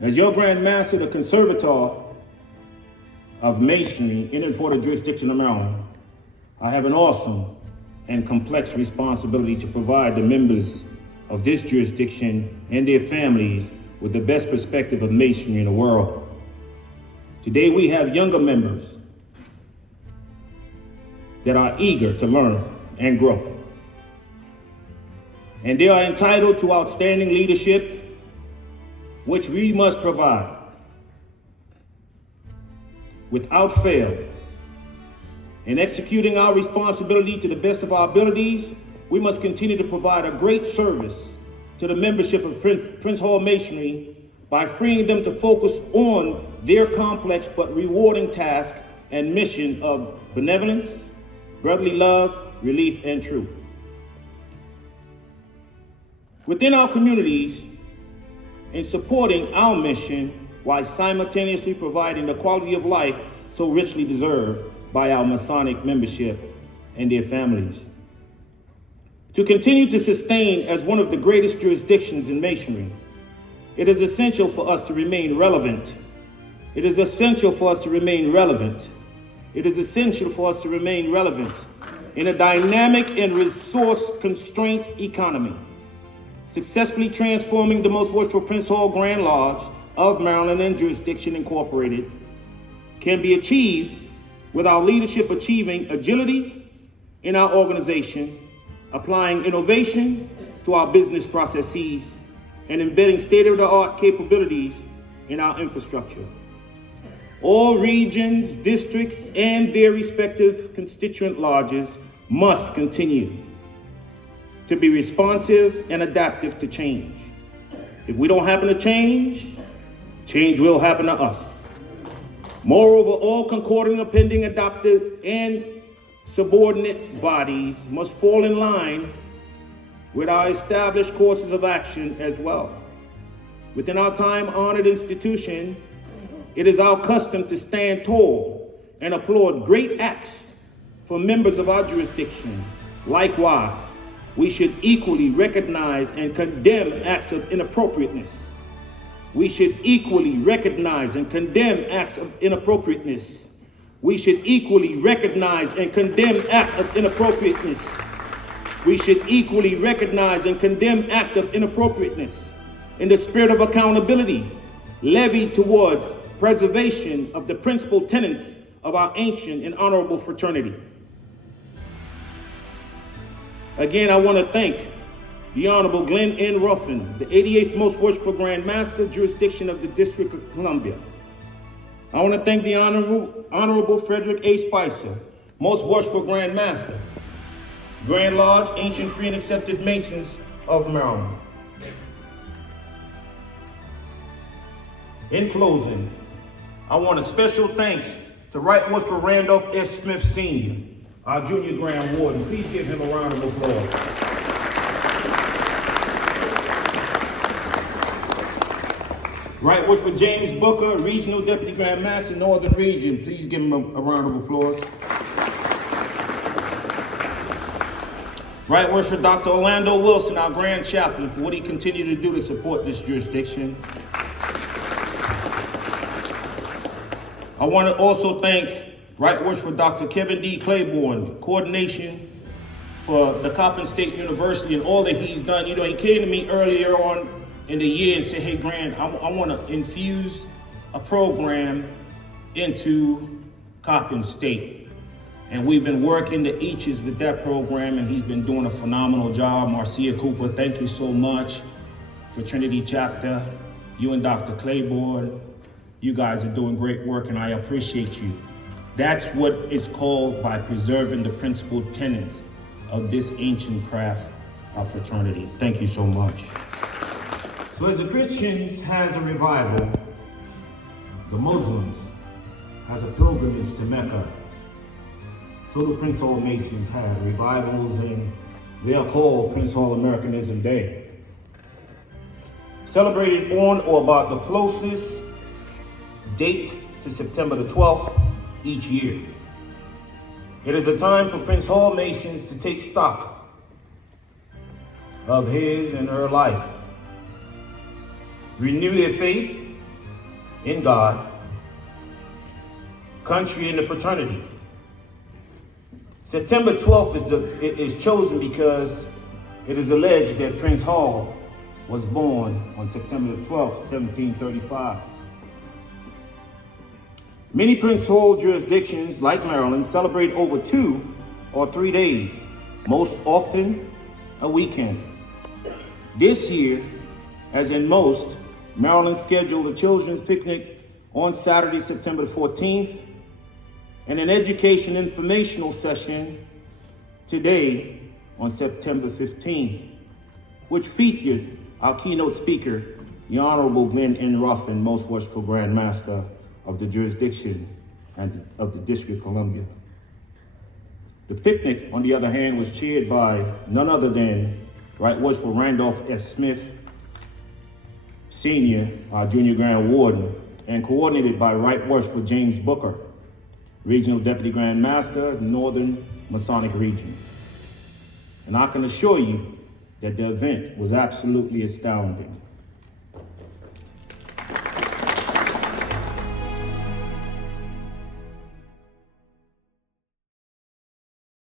As your Grand Master, the Conservator of Masonry in and for the jurisdiction of Maryland, I have an awesome and complex responsibility to provide the members of this jurisdiction and their families with the best perspective of Masonry in the world. Today we have younger members that are eager to learn and grow. And they are entitled to outstanding leadership, which we must provide. Without fail, in executing our responsibility to the best of our abilities, we must continue to provide a great service to the membership of Prince Hall Masonry by freeing them to focus on their complex but rewarding task and mission of benevolence, brotherly love, relief, and truth. Within our communities, in supporting our mission while simultaneously providing the quality of life so richly deserved by our Masonic membership and their families. To continue to sustain as one of the greatest jurisdictions in Masonry, it is essential for us to remain relevant. It is essential for us to remain relevant. It is essential for us to remain relevant in a dynamic and resource-constrained economy. Successfully transforming the Most Worshipful Prince Hall Grand Lodge of Maryland and Jurisdiction Incorporated can be achieved with our leadership achieving agility in our organization, applying innovation to our business processes, and embedding state-of-the-art capabilities in our infrastructure. All regions, districts, and their respective constituent lodges must continue to be responsive and adaptive to change. If we don't happen to change, change will happen to us. Moreover, all concording, appending, adopted, and subordinate bodies must fall in line with our established courses of action as well. Within our time-honored institution, it is our custom to stand tall and applaud great acts for members of our jurisdiction. Likewise, we should equally recognize and condemn acts of inappropriateness. We should equally recognize and condemn acts of inappropriateness. We should equally recognize and condemn acts of inappropriateness. We should equally recognize and condemn acts of inappropriateness in the spirit of accountability levied towards preservation of the principal tenets of our ancient and honorable fraternity. Again, I want to thank the Honorable Glenn N. Ruffin, the 88th Most Worshipful Grand Master, jurisdiction of the District of Columbia. I want to thank the Honorable Frederick A. Spicer, Most Worshipful Grand Master, Grand Lodge, Ancient Free and Accepted Masons of Maryland. In closing, I want a special thanks to Right Worshipful Randolph S. Smith Sr., our Junior Grand Warden. Please give him a round of applause. Right Worshipful James Booker, Regional Deputy Grand Master, Northern Region. Please give him a round of applause. Right Worshipful Dr. Orlando Wilson, our Grand Chaplain, for what he continued to do to support this jurisdiction. I want to also thank Right Worshipful Dr. Kevin D. Claiborne, coordination for the Coppin State University and all that he's done. You know, he came to me earlier on in the year and said, hey, Grant, I want to infuse a program into Coppin State. And we've been working the H's with that program, and he's been doing a phenomenal job. Marcia Cooper, thank you so much. For Trinity Chapter, you and Dr. Claiborne, you guys are doing great work, and I appreciate you. That's what it's called by preserving the principal tenets of this ancient craft of fraternity. Thank you so much. So as the Christians has a revival, the Muslims has a pilgrimage to Mecca. So the Prince Hall Masons have revivals, and they are called Prince Hall Americanism Day. Celebrated on or about the closest date to September the 12th each year. It is a time for Prince Hall Masons to take stock of his and her life, renew their faith, in God, country, and the fraternity. September 12th is chosen because it is alleged that Prince Hall was born on September 12th, 1735. Many Prince Hall jurisdictions, like Maryland, celebrate over 2 or 3 days, most often a weekend. This year, as in most, Maryland scheduled a children's picnic on Saturday, September 14th, and an education informational session today on September 15th, which featured our keynote speaker, the Honorable Glenn N. Ruffin, Most Worshipful Grand Master of the jurisdiction and of the District of Columbia. The picnic, on the other hand, was chaired by none other than Right Worshipful Randolph S. Smith, Senior, our Junior Grand Warden, and coordinated by Right Worshipful James Booker, Regional Deputy Grand Master, Northern Masonic Region. And I can assure you that the event was absolutely astounding.